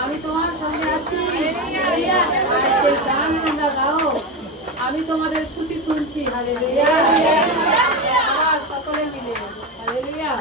আমি তোমার সঙ্গে আছি। গান তোমরা গাও, আমি তোমাদের শ্রুতি শুনছি। হালেলুয়া। আবার সকলে মিলে হালেলুয়া।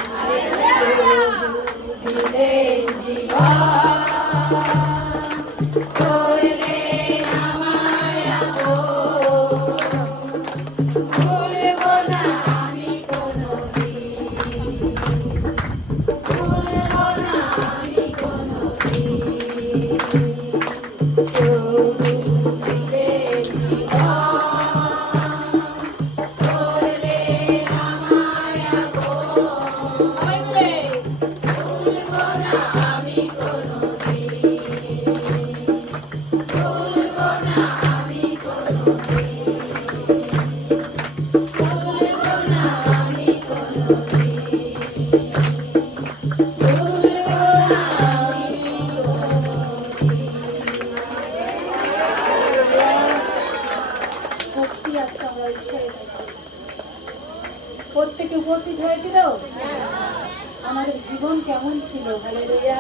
প্রত্যেকে উপস্থিত হয়েছিল। আমাদের জীবন কেমন ছিল? হালেলুয়া।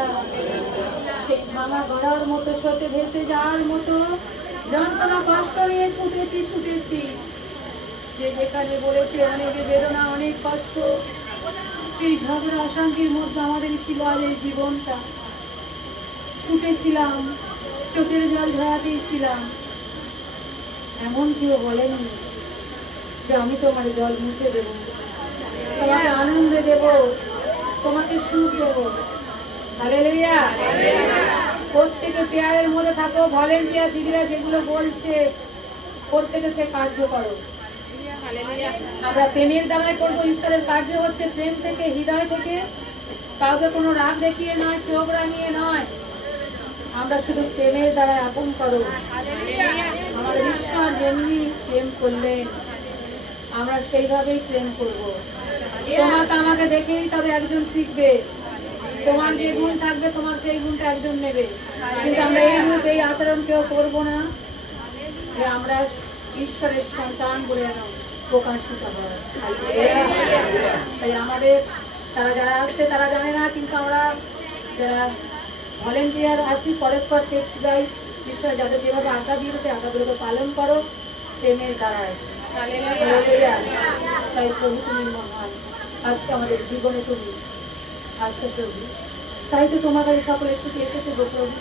সেই ভাঙা গড়ার মতো স্রোতে ভেসে যাওয়ার মতো যন্ত্রণা কষ্ট নিয়ে ছুটেছি। যে যেখানে বলেছে অনেক বেদনা, অনেক কষ্ট, সেই ঝগড়া অশান্তির মধ্যে আমাদের ছিল আজ এই জীবনটা। ছুটেছিলাম, চোখের জল ঝরাতেই ছিলাম। এমন কেউ বলেনি যে আমি তোমার জল মুছে দেব, তোমাকে আনন্দ দেব, তোমাকে সুখ দেব। হালেলুয়া। প্রত্যেকে পেয়ারের মধ্যে থাকো। ভলেন্টিয়ার দিদিরা যেগুলো বলছে প্রত্যেকে সে কার্য করো। আমরা প্রেমের দ্বারাই করবো। ঈশ্বরের কার্য হচ্ছে প্রেম থেকে, হৃদয় থেকে, কাউকে কোনো রাগ দেখিয়ে নয়, চোখ রাঙিয়ে নয়। আমরা শুধু প্রেমের দ্বারা আপন করো। আমাদের ঈশ্বর যেমনি প্রেম করলেন আমরা সেইভাবেই প্রেম করবো। তোমাকে আমাকে দেখেই তবে একজন শিখবে। তোমার যে গুণ থাকবে তোমার সেই গুণটা একজন নেবে। কিন্তু আমরা এই আচরণ কেউ করবো না যে আমরা ঈশ্বরের সন্তান বলে প্রকাশিত হয়। তাই আমাদের তারা যারা আসছে তারা জানে না, কিন্তু আমরা যারা ভলেন্টিয়ার আছি পরস্পর টেক্সট গাই ঈশ্বর যাদের যেভাবে আঁকা দিয়েছে সেই আঁকাগুলোকে পালন করো প্রেমের দ্বারায়। তাই প্রভু তুমি মহান, আজকে আমাদের জীবনে তুমি আসো প্রভু। তাই তো তোমার কাছে সকলের ছুটি এসেছে গো প্রভু।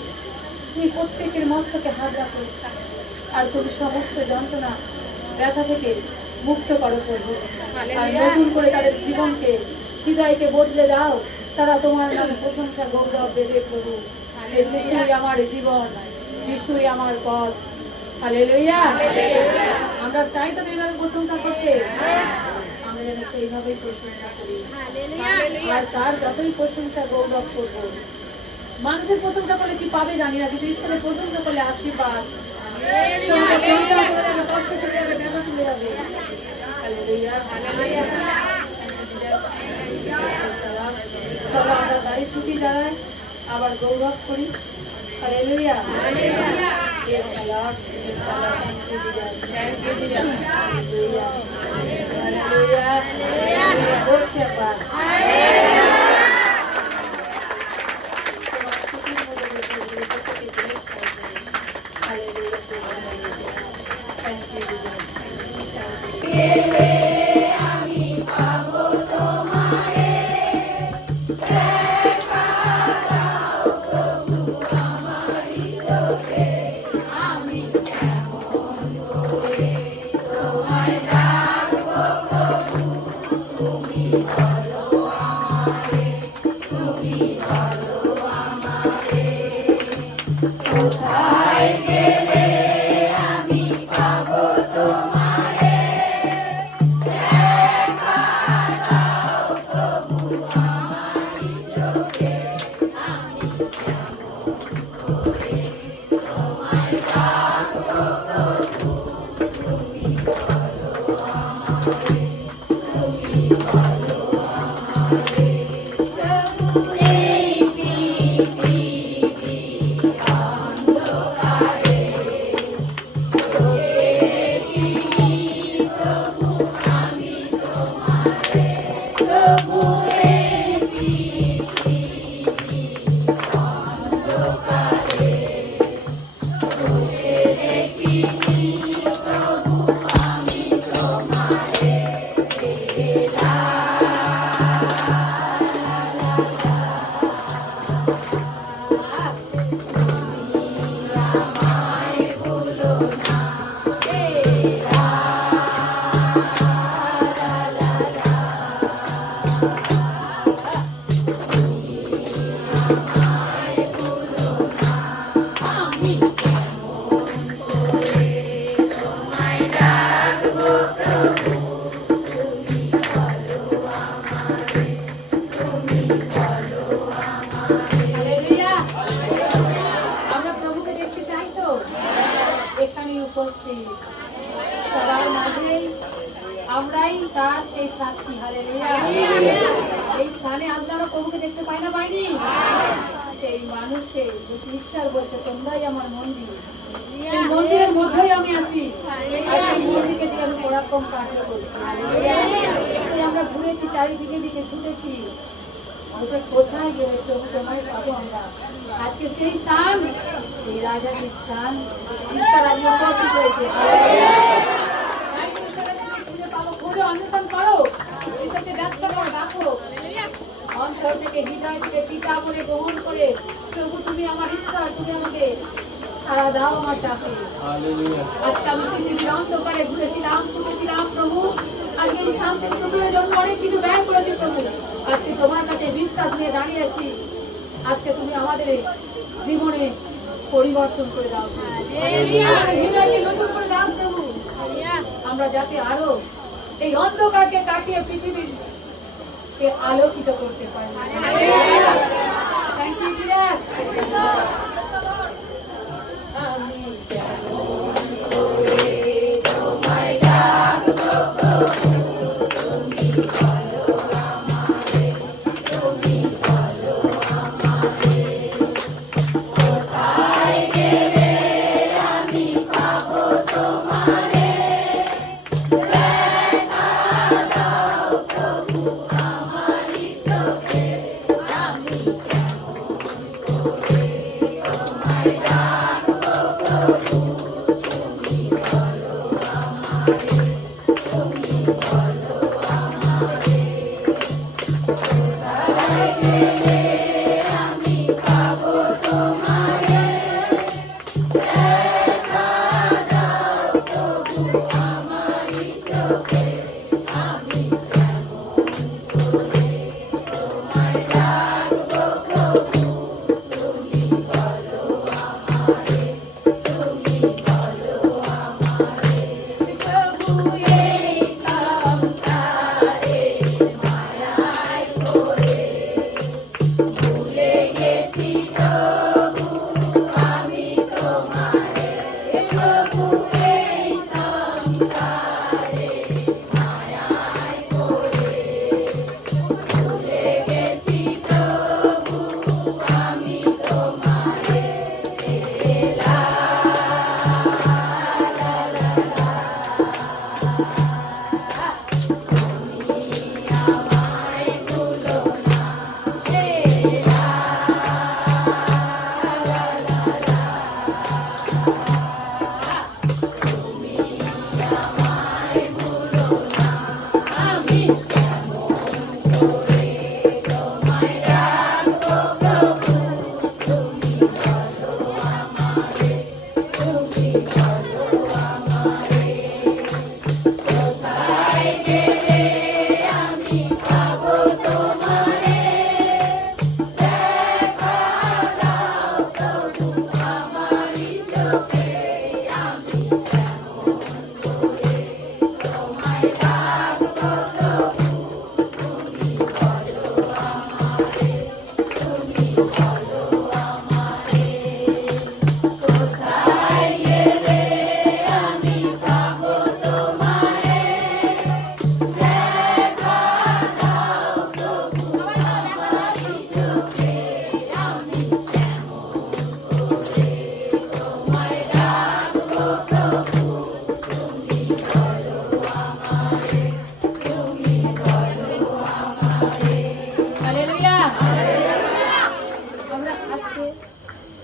তুমি প্রত্যেকের মস্তকে হাত রাখো আর তুমি সমস্ত যন্ত্রণা ব্যথা থেকে মুক্ত করো প্রভু। আর নতুন করে তাদের জীবনকে, হৃদয়কে বদলে দাও। তারা তোমার নামে প্রশংসা গৌরব দেবে প্রভু। যিশুই আমার জীবন, যিশুই আমার পথ। হালেলুয়া। আমরা চাই তো এইভাবে প্রশংসা করতে, আমরা যেন সেইভাবেই প্রশংসা করি। আর তার যতই প্রশংসা গৌরব করবো। মানুষের প্রশংসা করলে কি পাবে জানি না, কিন্তু ঈশ্বরের প্রশংসা করলে আশীর্বাদ। চলো আমরা দাঁড়িয়ে ছুটি দাঁড়াই, আবার গৌরব করি। Hallelujah, Yes, my Lord. Yes, my Lord. Thank you, Jesus. Hallelujah. Hallelujah. Hallelujah. Worship God. Thank you, Jesus. Thank you. সবার মাঝে আমরাই তার সেই সাক্ষী। হালেলুয়া। এই স্থানে আপনারা প্রভুকে দেখতে পাই না পাইনি? সেই মানুষে ঈশ্বর বলছে তোমরাই আমার মন্দির, সেই মন্দিরের মধ্যেই আমি আছি, আর সেই মন্দিরকে দিয়ে আমি পরাক্রম কার্য করছি। আমরা ঘুরেছি, চারিদিকে দিকে ছুটেছি, কোথায় গেলে প্রভু তোমায় পাবো আমরা? আজকে সেই স্থান, এই রাজার স্থান, ঈশ্বর আজকে উপস্থিত হয়েছে। খুঁজে পাবো, খুঁজে অন্বেষণ করো, ঈশ্বরকে ব্যবসা করো, ডাকো অন্তর থেকে, হৃদয় থেকে পিতা বলে গ্রহণ করে, প্রভু তুমি আমার ঈশ্বর, তুমি আমাকে সারা দাও আমার ডাকে। আজকে আমি পৃথিবীর অন্ধকারে ঘুরেছিলাম, ছুটেছিলাম প্রভু, আজকে এই শান্তির প্রভুর জন্য অনেক কিছু ব্যয় করেছি প্রভু, আজকে তোমার কাছে বিশ্বাস নিয়ে দাঁড়িয়েছি। আজকে তুমি আমাদের জীবনে পরিবর্তন করে দাও, হৃদয়কে নতুন করে দাও প্রভু, আমরা যাতে আরো এই অন্ধকারকে কাটিয়ে পৃথিবীর আলোকিত করতে পারি। Thank you Jesus. আমি তোমায় ডাকবো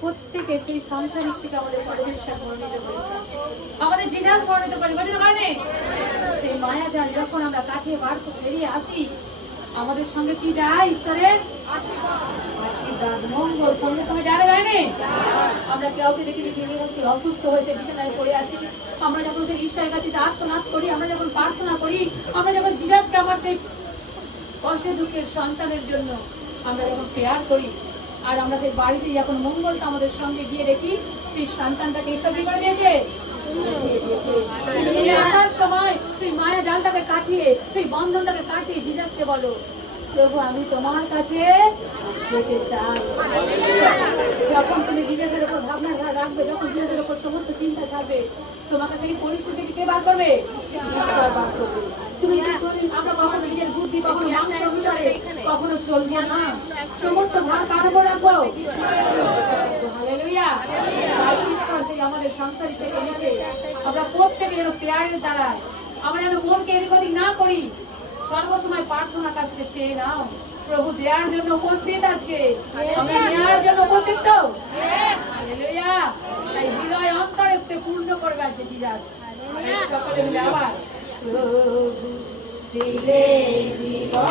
প্রত্যেকে সেই সংসারিক থেকে আমাদের পরমেশ্বর বর্ণিত করেছেন, আমাদের জিজাল বর্ণিত করে বলেন মানে সেই মায়া জাল যখন আমরা কাটিয়ে বার করে বেরিয়ে আসি, আমাদের সঙ্গে কি যায়? ঈশ্বরের আশীর্বাদ মঙ্গল সঙ্গে সঙ্গে জানা যায়নি। আমরা কাউকে দেখি দেখি অসুস্থ হয়েছে বিছানায় পড়ে আছি, আমরা যখন সেই ঈশ্বরের কাছে আর্তনাদ করি, আমরা যখন প্রার্থনা করি, আমরা যখন জিজাসকে আমার সেই কষ্টে দুঃখের সন্তানের জন্য আমরা যখন প্রেয়ার করি, আর আমরা সেই বাড়িতে যখন মঙ্গলটা আমাদের সঙ্গে গিয়ে দেখি সেই সন্তানটাকে ঈশ্বর কি করে দিয়েছে। আসার সময় সেই মায়া জালটাকে কাটিয়ে সেই বন্ধনটাকে কাটিয়ে জিজাসকে বলো, প্রভু আমি তোমার কাছে যেতে চাই। যখন তুমি জিজাসের উপর ভাবনা রাখবে, যখন জিজাসের উপর সমস্ত চিন্তা ছাড়বে, তোমাকে সেই পরিস্থিতি কে বার করবে? ঈশ্বর বার করবে। তুমি আমরা কখনো নিজের বুদ্ধি, কখনো মাংস অনুসারে কখনো চলবো না, সমস্ত ভার কার উপর রাখবো? হালেলুয়া। ঈশ্বর সেই আমাদের সংসারী থেকে এনেছে, আমরা প্রত্যেকে যেন প্রেয়ারের দ্বারায় আমরা যেন মনকে এদিক ওদিক না করি, সর্বসময় প্রার্থনা কাছে চেয়ে নাও। প্রভু দেওয়ার জন্য উপস্থিত আজকে, আমরা দেওয়ার জন্য উপস্থিত তো। হালেলুয়া। তাই হৃদয় অন্তরে পূর্ণ করবে আজকে জিজাস। সকলে মিলে আবার প্রভু দিলে জীবন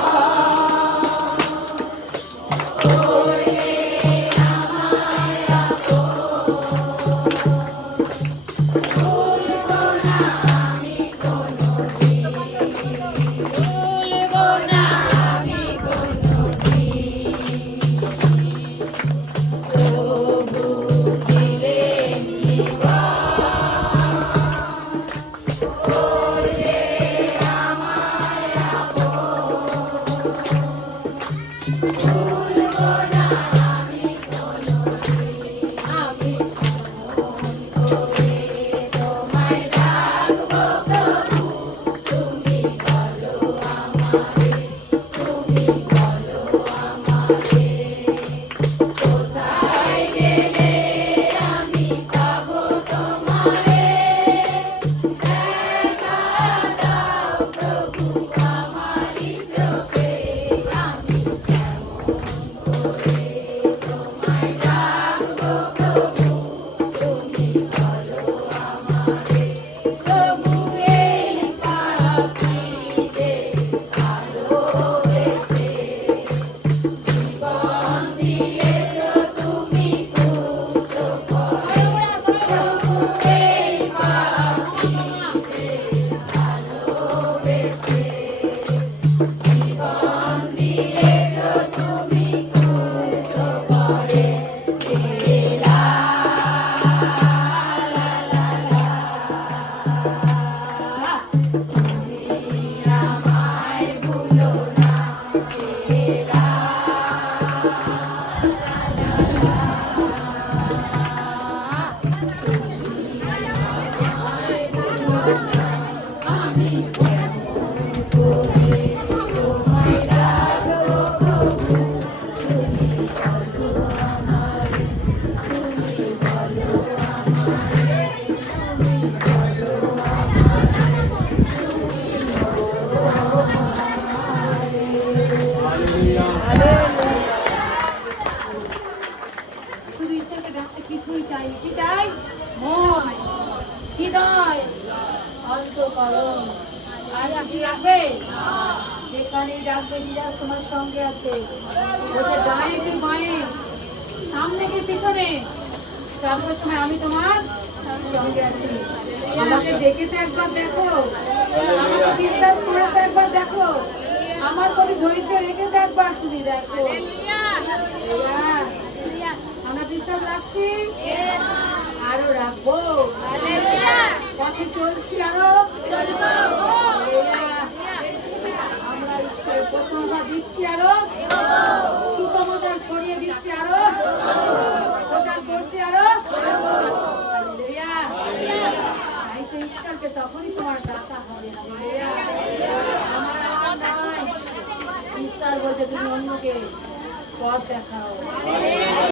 কিছুই চাইনি, কি চাই? মন, হৃদয়, অন্তঃকরণ। আর কিছু লাগবে? যেখানেই রাখবে জিজাস তোমার সঙ্গে আছে, ওটা ডায়ে কি বাঁয়ে, সামনে কি পিছনে, সর্বসময় আমি তোমার সঙ্গে আছি। আমাকে ডেকে তো একবার দেখো, আমাকে বিশ্বাস করে তো একবার দেখো, আমার প্রতি ধৈর্য রেখে তো একবার তুমি দেখো। আমরা বিশ্বাস রাখছি, আরো রাখবো। পথে চলছি আরো হালেলুয়া। আমরা ঈশ্বরের প্রশংসা দিচ্ছি আরো, সুসমাচার ছড়িয়ে দিচ্ছি আরো, প্রচার করছি আরো হালেলুয়া। তাই তো ঈশ্বরকে তখনই তোমার ডাকা হবে হালেলুয়া। আমার আর নয়, ঈশ্বর বলছে তুমি অন্যকে পথ দেখাও।